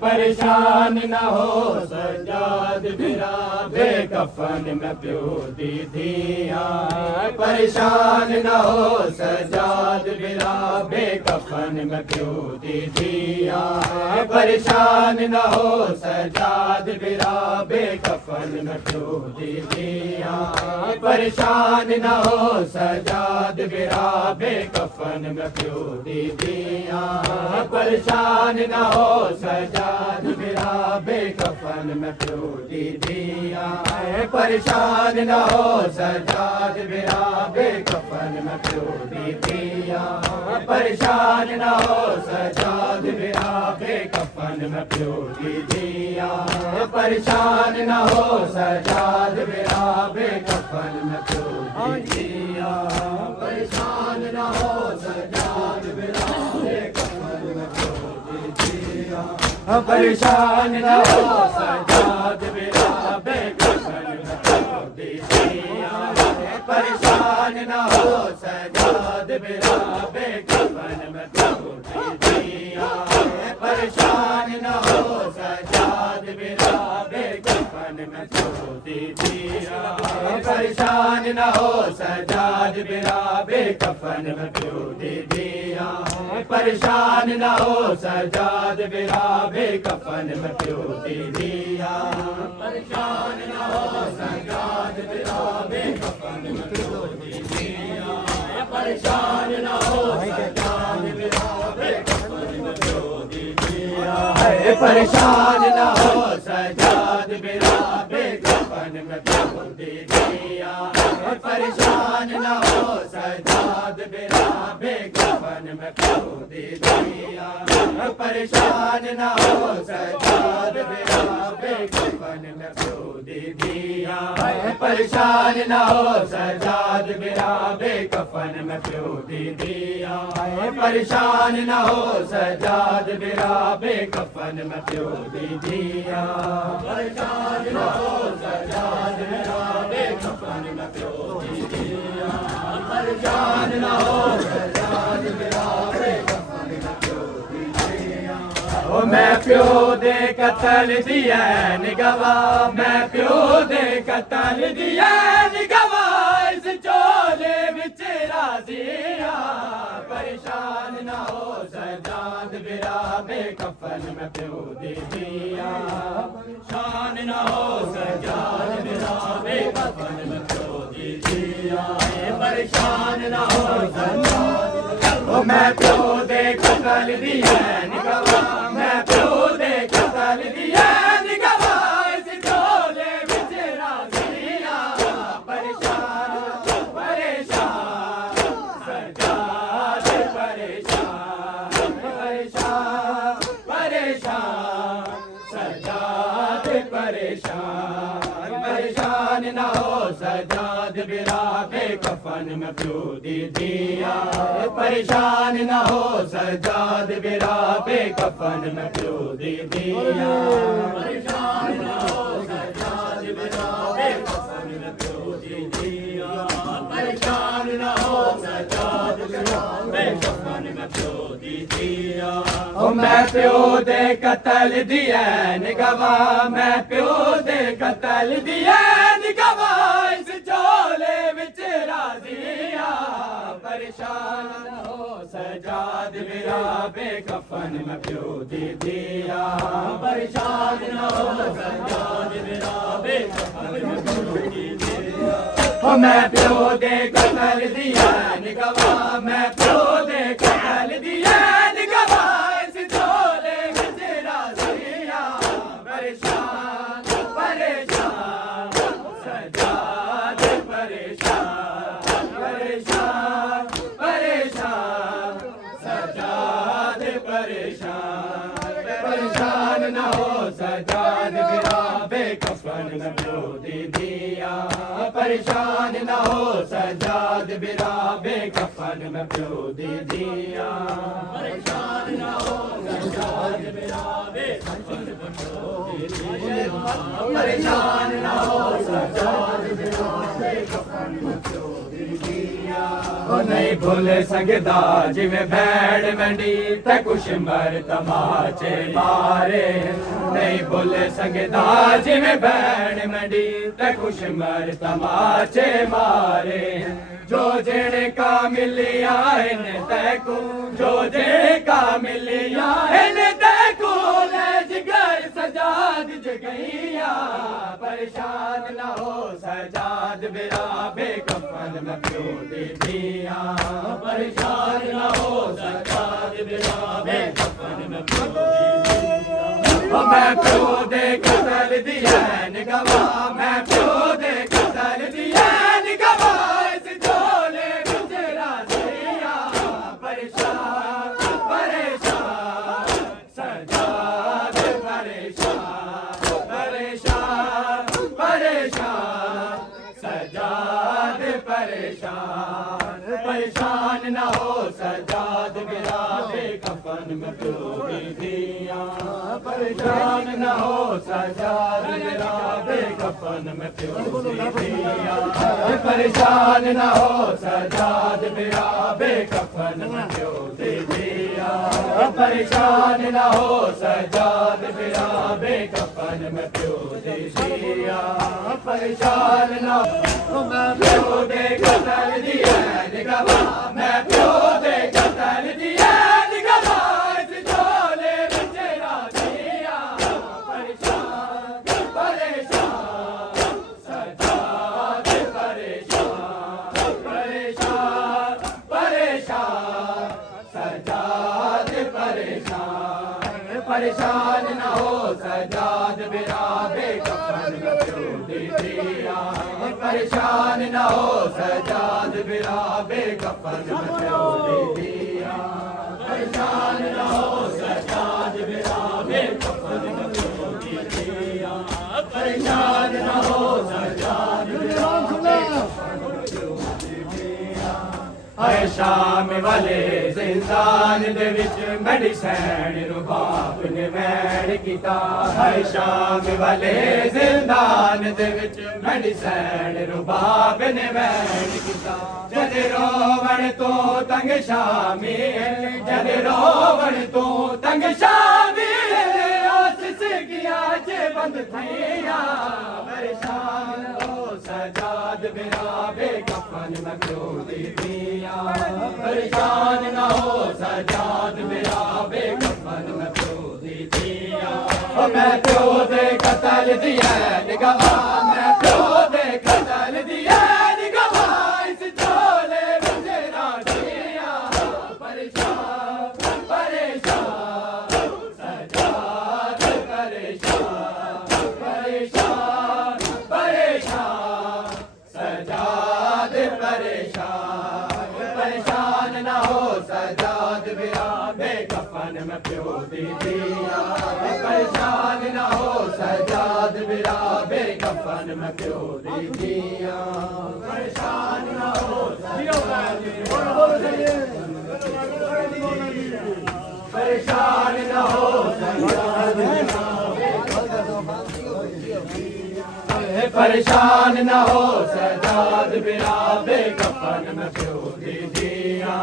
परेशान न हो सजाद बिरा बेकफन में प्यो दीदिया परेशान न हो सजाद बिरा बेकफन में प्यो दीदिया परेशान न हो सजाद बिरा बेकफन में प्यो दीदिया परेशान न हो सजाद बिरा बेकफन में प्यो दीदिया परेशान न हो सजाद बिरा बेकफन में प्यो दीदिया परेशान न हो सजाद बिरा बेकफन में प्यो दीदिया परेशान न हो सजाद बिरा बेकफन में प्यो दीदिया परेशान न हो सजाद बिरा बेकफन में प्यो दीदिया परेशान न हो सजाद बिरा बेकफन में प्यो दीदिया परेशान न हो सजाद बिरा बेकफन में प्यो दीदिया परेशान न हो सजाद बिरा बेकफन में प्यो दीदिया परेशान न हो सजाद बिरा बेकफन में प्यो दीदिया परेशान न हो सजाद बिरा बेकफन में प्यो दीदिया परेशान न हो सजाद बिरा बेकफन में प्यो दीदिया परेशान न हो सजाद बिरा बेकफन में प्यो दीदिया परेशान न हो सजाद बिरा बेकफन में प्यो दीदिया परेशान न हो सजाद बिरा बेकफन में प्यो दीदिया परेशान न हो सजाद बिरा बेकफन में प्यो दीदिया परेशान न हो सजाद बिरा बेकफन में प्यो दीदिया परेशान न हो सजाद बिरा बेकफन में प्यो दीदिया परेशान न हो सजाद बिरा बेकफन में प्यो दीदिया परेशान न हो सजाद बिरा बेकफन में प्यो दीदिया परेशान न हो मैं प्यो दे कतल दिया निगवाह, मैं प्यो दे कतल दिया निगवाह, इस चोले विच राजिया परेशान ना हो सजाद बिरा बेकफन मैं प्यो दे दिया, परेशान ना हो सजाद बिरा बेकफन मैं प्यो दे दिया, परेशान ना हो सजाद मैं प्यो दे कतल दिया निगवाह, मैं प्यो दे कतल दिया निगवाह, इस चोले विच राजिया परेशान परेशान सजाद परेशान परेशान परेशान सजाद परेशान परेशान ना हो सजाद बिरा बेकफन में प्यो दे दिया, परेशान ना हो सजाद बिरा बेकफन में प्यो दे दिया, परेशान ना हो सजाद बिरा बेकफन में प्यो दे दिया, परेशान ना हो सजाद बिरा बेकफन में प्यो दे दिया, मैं प्यो दे कतल दिया निगवाह, मैं प्यो दे कतल दिया निगवाह, इस चोले विच राजिया परेशान ना हो सजाद बिरा बेकफन मैं प्यो दे दिया, परेशान ना हो सजाद बिरा बेकफन मैं प्यो दे दिया, मैं प्यो दे कतल दिया निगवाह, मैं प्यो दे कतल दिया निगवाह, इस चोले विच राजिया परेशान परेशान सजाद परेशान परेशान परेशान सजाद परेशान परेशान ना हो सजाद बिरा बेकफन में प्यो दे दिया, परेशान ना हो सजाद बिरा बेकफन में प्यो दे दिया, परेशान ना हो सजाद बिरा बेकफन में प्यो दे दिया, परेशान ना हो सजाद बिरा बेकफन में प्यो दे दिया, नहीं भूल सकदा जिवें भैड़ मंडी ते कुछ मर तमाचे मारे, नहीं भूल सकदा जिवें भैड़ मंडी ते कुछ मर तमाचे मारे, जो जेड़े का मिलिया इन तैकू, जो जेड़े का मिलिया इन तैकू, ले जिगर सजाद जगैया परेशान ना हो सजाद बिरा बेकफन में प्यो दे दिया, परेशान ना हो सजाद बिरा बेकफन में प्यो दे दिया, मैं प्यो दे कतल दिया निगवाह, मैं प्यो दे कतल दिया निगवाह, इस चोले विच राजिया परेशान परेशान सजाद परेशान परेशान परेशान सजाद परेशान परेशान ना हो सजाद बिरा बेकफन में प्यो दे दिया, परेशान ना हो सजाद बिरा बेकफन में प्यो दे दिया, परेशान ना हो सजाद बिरा बेकफन में प्यो दे दिया, परेशान ना हो सजाद बिरा बेकफन में प्यो दे दिया, परेशान ना हो मैं प्यो दे कतल दिया निगवाह, मैं प्यो दे कतल दिया निगवाह, इस चोले विच राजिया परेशान परेशान सजाद परेशान परेशान परेशान सजाद परेशान परेशान ना हो सजाद बिरा बेकफन में प्यो दे दिया, परेशान ना हो सजाद बिरा बेकफन में प्यो दे दिया, परेशान ना हो सजाद बिरा बेकफन में प्यो दे दिया, परेशान ना हो सजाद बिरा बेकफन में प्यो दे दिया, हाय शाम वाले जिंदान दे विच मेडिसन रुबाब ने वैण कीता, हाय शाम वाले जिंदान दे विच मेडिसन रुबाब ने वैण कीता, जद रोवण तो तंग शामी जद रोवण तो तंग शामी चे बंद थैया परेशान हो सजाद मेरा बेकफन में क्यों दी दिया परेशान न हो सजाद मेरा बेकफन में क्यों दी दिया मैं क्यों दे कतल दिया निगह मैं क्यों दे कतल दिया निगह इस चोले मुझे ना दिया परेशान परेशान सजाद परेशान परेशान परेशान सजाद परेशान परेशान न हो सजाद मेरा बेकफन में प्यो दी दिया परेशान न हो सजाद मेरा बेकफन में प्यो दी दिया परेशान न हो परेशान न हो परेशान न हो सजाद मेरा बेकफन में प्यो दी दिया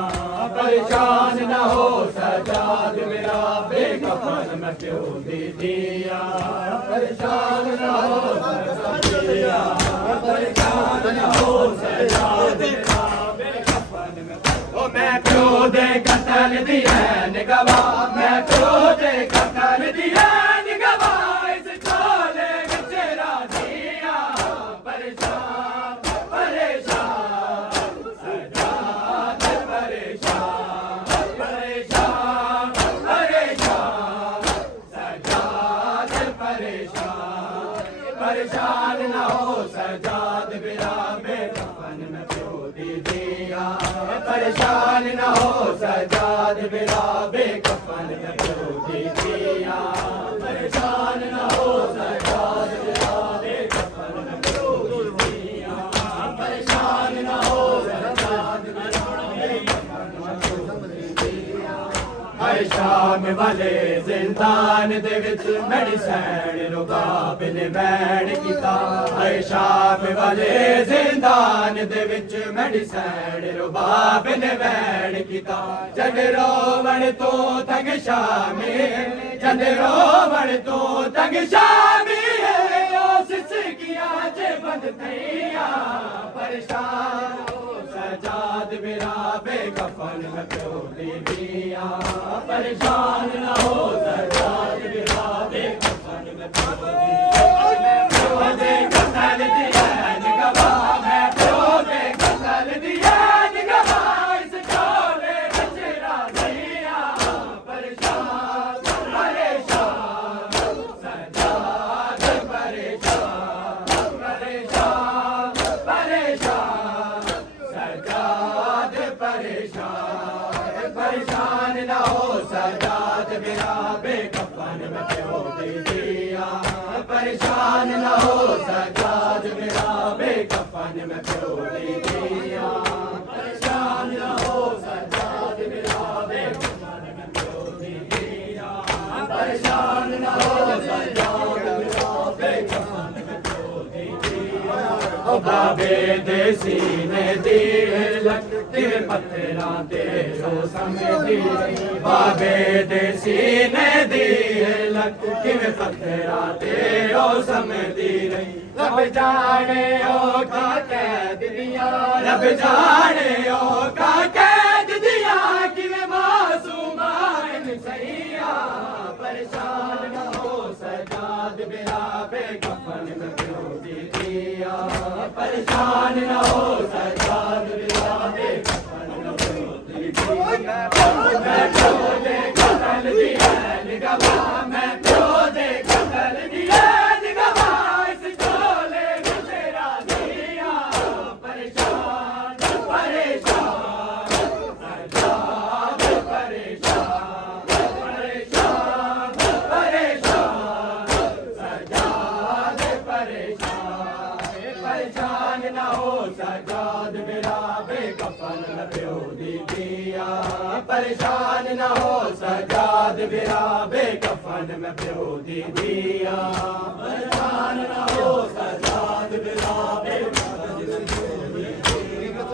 परेशान न हो सजाद मेरा बेकफन में प्यो दी दिया परेशान न हो परेशान न हो सजाद मेरा बेकफन में ओ मैं प्यो दे कतल दिया निगवा मैं प्यो दे कतल दिया निगवा इस चोले में तेरा दिया परेशान परेशान सजाद परेशान परेशान परेशान सजाद परेशान परेशान न हो सजाद मेरा बेकफन में प्यो दी दिया परेशान न हो सजाद मेरा बेकफन में प्यो दी दिया परेशान न हो सजाद मेरा बेकफन में प्यो दी दिया परेशान न हो सजाद मेरा बेकफन में प्यो दी दिया शाम वाले जिंदान दे विच मेडिसन रुबाब ने बैठ कीता शाम वाले जिंदान दे विच मेडिसन रुबाब ने बैठ कीता जद रोवण तो तंग शामी जद रोवण तो तंग शामी सिसकिया जे बंद थैया परेशान हो सजाद मेरा बेकफन में प्यो दी दिया परेशान न हो सजाद मेरा बेकफन में प्यो दी प्यो दे कतल दिया निगवा मैं प्यो दे कतल दिया निगवा इस चोले में तेरा दिया परेशान परेशान सजाद परेशान परेशान परेशान सजाद परेशान परेशान न हो सजाद मेरा बेकफन में प्यो दी दिया परेशान न हो सजाद मेरा बेकफन में प्यो दी दिया परेशान न हो सजाद मेरा बेकफन में प्यो दी दिया परेशान न हो सजाद मेरा बेकफन में प्यो दी दिया बाबे देसी ने दी लटके पत्थरां ते ओ समझी बाबे देसी ने दी लटके पत्थरां ते ओ समझी रही रब जाने ओ का कैद दिया रब जाने ओ का कैद दिया किवें मासूमान सैया परेशान न हो सजाद मेरा बेकफन में प्यो दी दिया परेशान न हो सजाद मेरा बेकफन में प्यो दी दिया मैं प्यो दे कतल दिया निगवा मैं प्यो दे कतल दिया निगवा इस चोले में तेरा दिया परेशान परेशान सजाद परेशान परेशान परेशान सजाद परेशान परेशान न हो सजाद मेरा बेकफन में प्यो दी दिया परेशान न हो सजाद मेरा बेकफन में प्यो दी दिया परेशान न हो सजाद मेरा बेकफन में प्यो दी दिया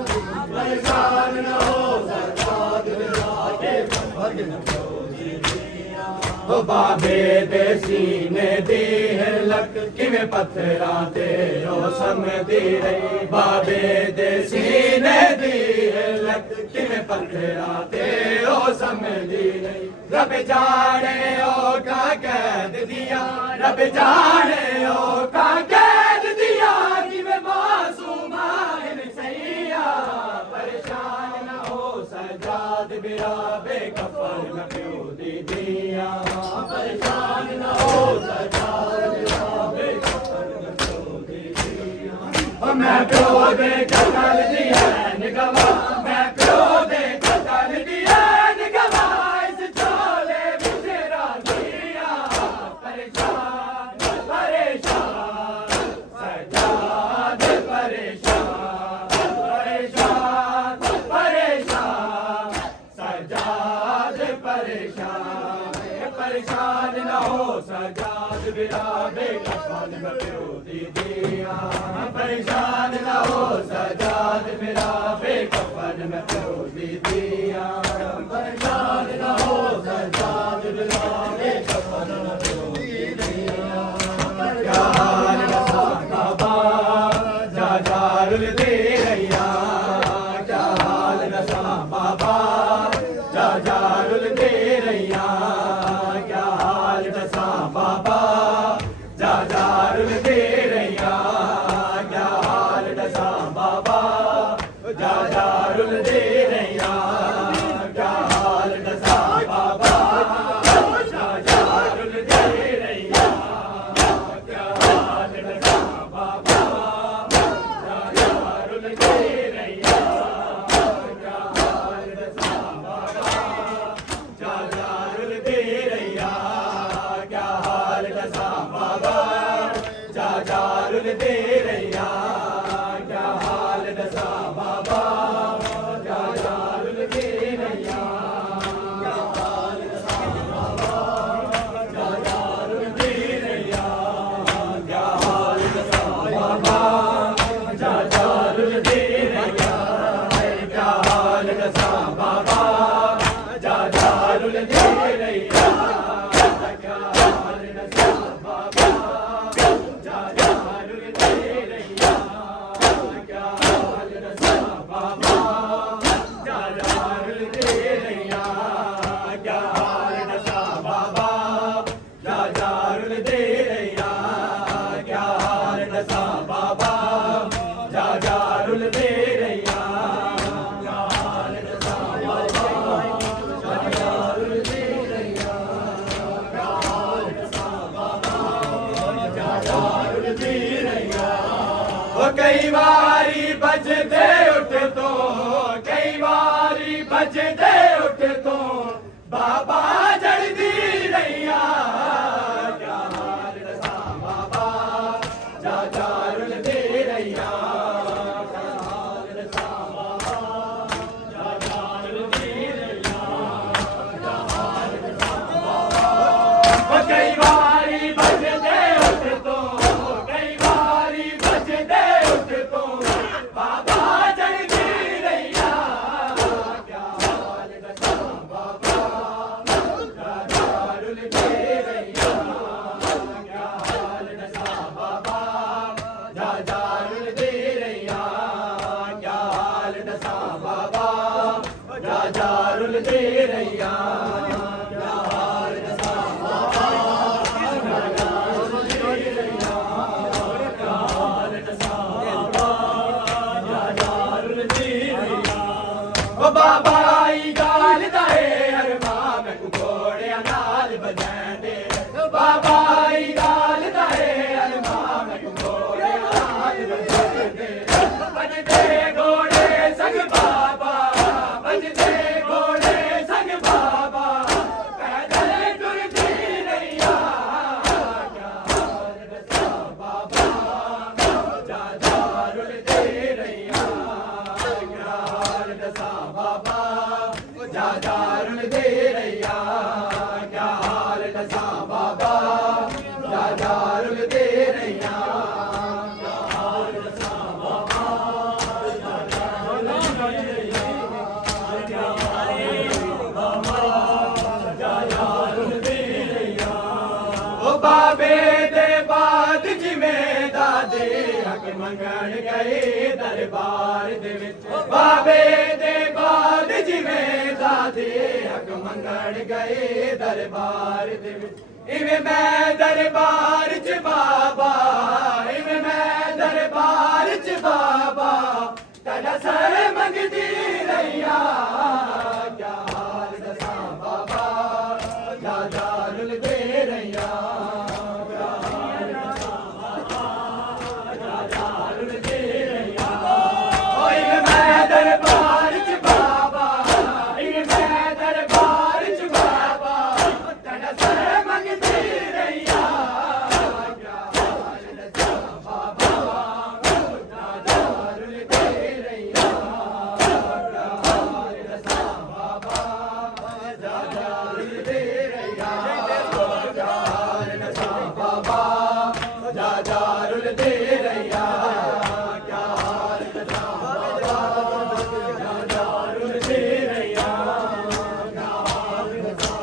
परेशान न हो सजाद मेरा बेकफन में प्यो दी दिया ओ बाबे दे सीने दी हिलक किवें पत्थरां ते ओ समदी रही बाबे दे सीने दी हिलक किवें पत्थरां ते ओ समदी रही रब जाने ओ का कैद दिया रब जाने ओ का कैद दिया किवें मासूमा इन सैया परेशान न हो सजाद बिरा बेकफन न प्यो दी दिया परेशान न हो सजाद बिरा बेकफन न प्यो दी दिया मैं प्यो दे कफन दिया निगवा मैं प्यो दे कफन दिया निगवा इस चोले विच राजिया परेशान परेशान सजाद परेशान परेशान परेशान सजाद परेशान परेशान न हो सजाद बिरा बेकफन न प्यो दी दिया परेशान न हो सजाद बिरा बेकफन न प्यो दी दिया परेशान न हो सजाद बिरा बेकफन न प्यो दी दिया क्या हाल रसा बाबा जा जारुल दे रैया क्या हाल रसा बाबा जा जारुल दे रैया क्या हाल रसा बाबा जा जारुल दे रैया क्या हाल रसा बाबा जा जारुल दे रैया क्या हाल रसा बाबा जा जारुल दे रैया क्या हाल रसा बाबा जा जारुल दे रैया क्या हाल रसा बाबा जा जारुल दे रैया क्या हाल रसा बाबा जा जारुल दे रैया क्या हाल रसा बाबा जा जारुल दे रैया क्या हाल रसा बाबा जा जारुल दे रैया क्या हाल रसा बाबा जा जारुल दे रैया क्या हाल रसा बाबा जा जारुल दे रैया क्या हाल रसा बाबा जा जारुल दे रैया क्या हाल रसा बाबा जा जारुल दे रैया क्या हाल रसा बाबा जा जारुल दे रैया क्या हाल रसा बाबा जा जारुल दे रैया क्या हाल रसा बाबा जा जारुल दे रैया क्या हाल रसा बाबा जा जारुल दे रैया ओ कई वारी बजदे उठ तो कई वारी बजदे उठ तो बाबा जड़दी रैया क्या हाल रसा बाबा जा जारुल दे रैया क्या हाल रसा बाबा जा जारुल दे रैया क्या हाल रसा बाबा ओ कई वारी बजदे उठ तो कई वारी बजदे उठ तो बाबा जड़दी रैया क्या हाल रसा बाबा जा जारुल दे रैया क्या हाल रसा बाबा जा जारुल दे रैया क्या हाल रसा बाबा जा जारुल दे रैया क्या हाल रसा बाबा जा जारुल दे रैया क्या हाल रसा बाबा जा जारुल दे रैया ओ बाबा ई गाल दाए अरमा मैं घोड़िया नाल बजांदे बाबा ई गाल दाए अरमा मैं घोड़िया नाल बजांदे बजदे घोड़े संग बाबा बजदे घोड़े संग बाबा पैदल टुरदी रैया क्या हाल रसा बाबा जा जारुल दे रैया क्या हाल रसा बाबा जा जारुल दे रैया क्या हाल रसा बाबा जा जारुल दे रैया क्या हाल रसा बाबा जा जारुल दे रैया क्या हाल रसा बाबा जा जारुल दे रैया ਮੰਗਣ ਗਏ ਦਰਬਾਰ ਦੇ ਵਿੱਚ ਬਾਬੇ ਦੇ ਬਾਦ ਜਿਵੇਂ ਦਾਦੇ ਹੱਕ ਮੰਗਣ ਗਏ ਦਰਬਾਰ ਦੇ ਵਿੱਚ ਇਵੇਂ ਮੈਂ ਦਰਬਾਰ ਚ ਬਾਬਾ ਇਵੇਂ ਮੈਂ ਦਰਬਾਰ ਚ ਬਾਬਾ ਤੇਰਾ ਸਰ ਮੰਗਦੀ ਰਹੀਆਂ ਕਿਆ ਹਾਲ ਦੱਸਾਂ ਬਾਬਾ ਜਾ ਜਾ ਰੁਲਦੇ ਰਹੀਆਂ ਦਰਬਾਰ ਚ ਬਾਬਾ ਇਹ ਮੈਂ ਦਰਬਾਰ ਚ ਬਾਬਾ ਤੇਰਾ ਸਰ ਮੰਗਦੀ ਰਹੀਆਂ ਕਿਆ ਹਾਲ ਦੱਸਾਂ ਬਾਬਾ ਜਾ ਰੁਲਦੇ ਰਹੀਆਂ ਕਿਆ ਹਾਲ ਦੱਸਾਂ ਬਾਬਾ ਜਾ ਰੁਲਦੇ ਰਹੀਆਂ ਕਿਆ ਹਾਲ ਦੱਸਾਂ ਬਾਬਾ ਜਾ ਰੁਲਦੇ ਰਹੀਆਂ ਕਿਆ ਹਾਲ ਦੱਸਾਂ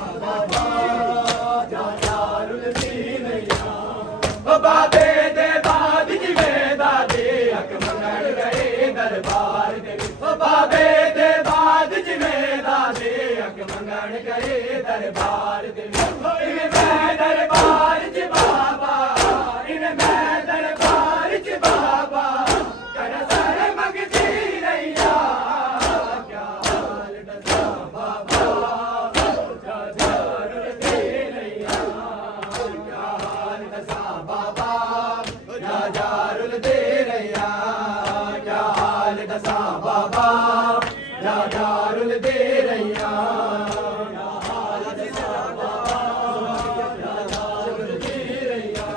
ਬਾਬੇ ਦੇ ਬਾਦ ਜਿਵੇਂ ਦਾਦੇ ਹੱਕ ਮੰਗਣ ਗਏ ਦਰਬਾਰ ਦੇ ਵਿੱਚ ਬਾਬੇ ਦੇ ਬਾਦ ਜਿਵੇਂ ਦਾਦੇ ਹੱਕ ਮੰਗਣ ਗਏ ਦਰਬਾਰ ਦੇ ਵਿੱਚ ਇਵੇਂ ਮੈਂ ਦਰਬਾਰ ਚ ਬਾਬਾ ਇਵੇਂ ਮੈਂ ਦਰਬਾਰ ਚ ਬਾਬਾ ਤੇਰਾ ਸਰ ਮੰਗਦੀ ਰਹੀਆਂ ਕਿਆ ਹਾਲ ਦੱਸਾਂ ਬਾਬਾ ਜਾ ਜਾ ਰੁਲਦੇ ਰਹੀਆਂ ਕਿਆ ਹਾਲ ਦੱਸਾਂ ਬਾਬਾ ਜਾ ਜਾ ਰੁਲਦੇ ਰਹੀਆਂ ਕਿਆ ਹਾਲ ਦੱਸਾਂ ਬਾਬਾ ਜਾ ਜਾ ਰੁਲਦੇ ਰਹੀਆਂ ਕਿਆ ਹਾਲ ਦੱਸਾਂ ਬਾਬਾ ਜਾ ਜਾ ਰੁਲਦੇ ਰਹੀਆਂ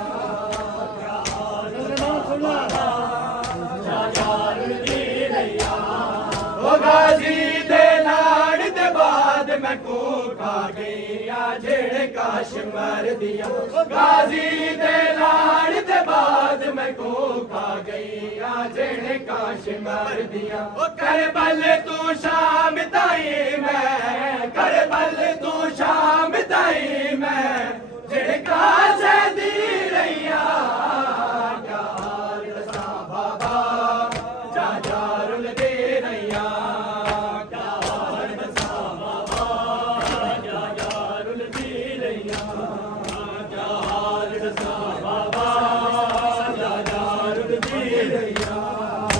ਕਿਆ ਹਾਲ ਦੱਸਾਂ ਬਾਬਾ ਜਾ ਜਾ ਰੁਲਦੇ ਰਹੀਆਂ ਉਹ ਗਾਜ਼ੀ ਦੇ ਲਾੜ ਦੇ ਬਾਦ ਮੈਂ ਕੋਖਾ ਗਈਆਂ ਜਿਹੜੇ ਕਾਸ਼ ਮਰਦੀਆਂ ਗਾਜ਼ੀ ਦੇ ਲਾੜ ਦੇ ਬਾਦ ਮੈਂ ਕੋਖਾ ਗਈਆਂ ਜਿਹੜੇ ਕਾਸ਼ ਮਰਦੀਆਂ ਕਰ ਬਲ ਤੂੰ ਸ਼ਾਮ ਤਾਈ ਮੈਂ ਕਰ ਬਲ ਤੂੰ ਸ਼ਾਮ ਤਾਈ ਮੈਂ ਜਿਹੜੇ ਕਾਸ਼ ਦੀ ਰਹੀਆਂ ਕਿਆ ਹਾਲ ਦੱਸਾਂ ਬਾਬਾ ਜਾ ਜਾ ਰੁਲਦੇ ਰਹੀਆਂ ਕਿਆ ਹਾਲ ਦੱਸਾਂ ਬਾਬਾ ਜਾ ਜਾ ਰੁਲਦੀ ਰਹੀਆਂ ਕਿਆ ਹਾਲ ਦੱਸਾਂ ਬਾਬਾ ਜਾ ਜਾ ਰੁਲਦੀ ਰਹੀਆਂ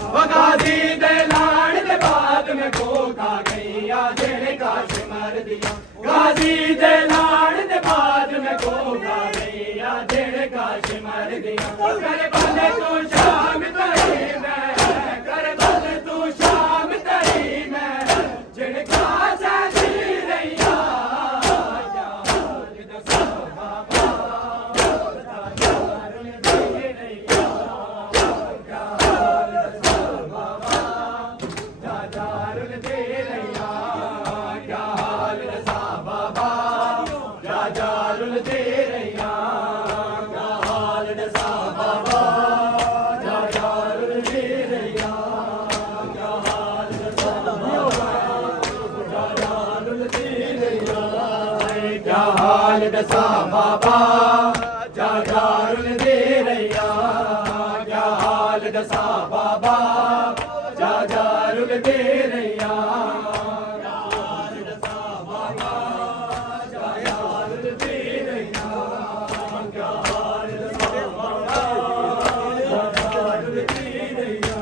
ਉਹ ਗਾਜ਼ੀ ਦੇ ਲਾੜ ਦੇ ਬਾਦ ਮੈਂ ਕੋਖਾ ਗਈਆਂ ਜਿਹੜੇ ਕਾਸ਼ ਮਰਦੀਆਂ ਗਾਜ਼ੀ ਦੇ ਲਾੜ ਦੇ ਬਾਦ ਮੈਂ ਕੋਖਾ ਗਈਆਂ ਜਿਹੜੇ ਕਾਸ਼ ਮਰਦੀਆਂ ਕਰ ਬੱਲੇ ਤੂੰ ਸ਼ਾਮ ਤਾਈ ਮੈਂ ਕਰ ਬੱਲੇ ਤੂੰ ਸ਼ਾਮ ਤਾਈ ਮੈਂ ਜਿਹੜੇ ਕਾਸ਼ ਦੀ ਰਹੀਆਂ ਕਿਆ ਹਾਲ ਦੱਸਾਂ ਬਾਬਾ ਜਾ ਜਾ ਰੁਲਦੇ ਰਹੀਆਂ ਕਿਆ ਹਾਲ ਦੱਸਾਂ ਬਾਬਾ ਜਾ ਜਾ ਰੁਲਦੇ ਰਹੀਆਂ ਕਿਆ ਹਾਲ ਦੱਸਾਂ ਬਾਬਾ ਜਾ ਜਾ ਰੁਲਦੇ ਰਹੀਆਂ ਕਿਆ ਹਾਲ ਦੱਸਾਂ ਬਾਬਾ ਜਾ ਜਾ ਰੁਲਦੇ ਰਹੀਆਂ ਕਿਆ ਹਾਲ ਦੱਸਾਂ ਬਾਬਾ ਜਾ ਜਾ ਰੁਲਦੇ ਰਹੀਆਂ ਕਿਆ ਹਾਲ ਦੱਸਾਂ ਬਾਬਾ ਜਾ ਜਾ ਰੁਲਦੇ ਰਹੀਆਂ ਕਿਆ ਹਾਲ ਦੱਸਾਂ ਬਾਬਾ ਜਾ ਜਾ ਰੁਲਦੇ ਰਹੀਆਂ ਕਿਆ ਹਾਲ ਦੱਸਾਂ ਬਾਬਾ ਜਾ ਜਾ ਰੁਲਦੇ ਰਹੀਆਂ ਕਿਆ ਹਾਲ ਦੱਸਾਂ ਬਾਬਾ ਜਾ ਜਾ ਰੁਲਦੇ ਰਹੀਆਂ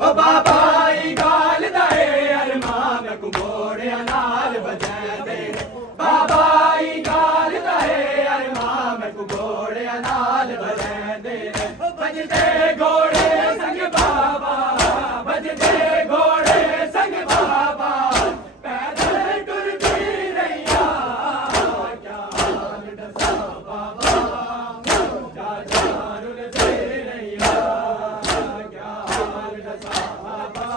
ਓ ਬਾਬਾ ਇਹ ਗਾਲ ਦਾ ਏ ਅਰਮਾਨ ਕੁਬੋੜਿਆਂ ਨਾਲ ਵਜਾਉਂਦੇ ਬਾਬਾ ਇਹ ਗਾਲ ਦਾ ਏ ਅਰਮਾਨ ਕੁਬੋੜਿਆਂ ਨਾਲ ਵਜਾਉਂਦੇ ਵੱਜਦੇ ਘੋੜੇ ਸੰਗ ਬਾਬਾ ਵੱਜਦੇ ਘੋੜੇ ਸੰਗ ਬਾਬਾ ਪੈਦਲ ਟੁਰਦੀ ਰਹੀਆਂ ਕਿਆ ਹਾਲ ਦੱਸਾਂ ਬਾਬਾ ਜਾ ਜਾ ਰੁਲਦੇ ਰਹੀਆਂ ਕਿਆ ਹਾਲ ਦੱਸਾਂ ਬਾਬਾ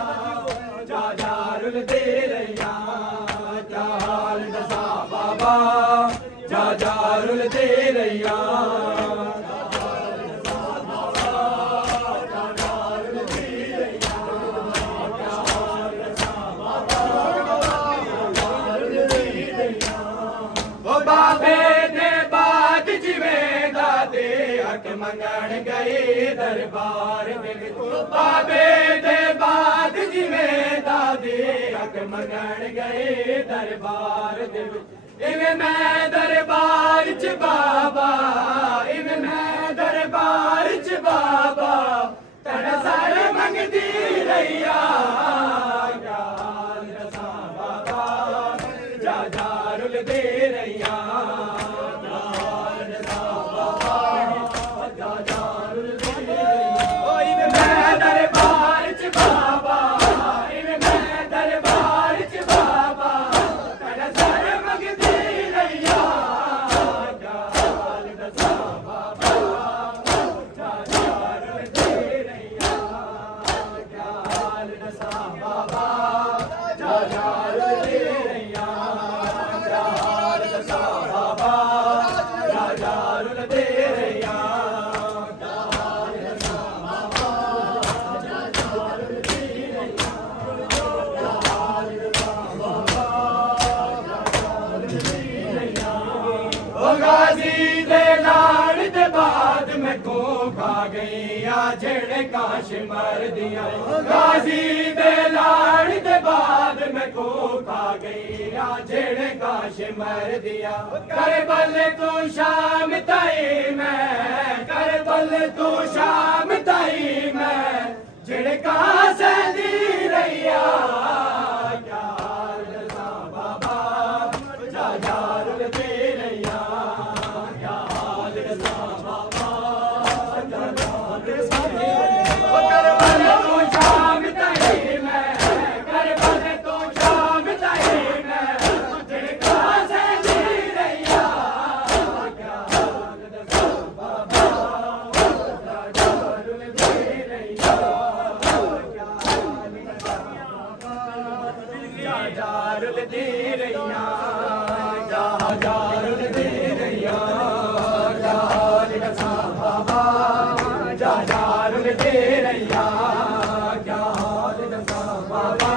ਜਾ ਜਾ ਰੁਲਦੇ ਰਹੀਆਂ ਕਿਆ ਹਾਲ ਦੱਸਾਂ ਬਾਬਾ ਜਾ ਜਾ ਰੁਲਦੇ ਰਹੀਆਂ ਮੰਗਣ ਗਏ ਦਰਬਾਰ ਦੇ ਵਿੱਚ ਬਾਬੇ ਦੇ ਬਾਦ ਜਿਵੇਂ ਦਾਦੇ ਹੱਕ ਮੰਗਣ ਗਏ ਦਰਬਾਰ ਦੇ ਵਿੱਚ ਇਵੇਂ ਮੈਂ ਦਰਬਾਰ ਚ ਬਾਬਾ ਇਵੇਂ ਮੈਂ ਦਰਬਾਰ ਚ ਬਾਬਾ ਤੇਰਾ ਸਰ ਮੰਗਦੀ ਰਹੀਆ ਯਾਰ ਦਸਾਂ ਬਾਬਾ ਜਾ ਜਾ ਰੁਲਦੇ ਰਹੀਆ गाजी दे लाड़ दे बाद मैं को खा गईया जेड़े काश मर दिया गाजी दे लाड़ दे बाद मैं को खा गईया जेड़े काश मर दिया कर बल तू शाम ताई मैं कर बल तू शाम ताई मैं जेड़े काश दी रहिया यार दसा बाबा जा यार दे रहिया जा जा रुल दे रैया क्या हाल दसा बाबा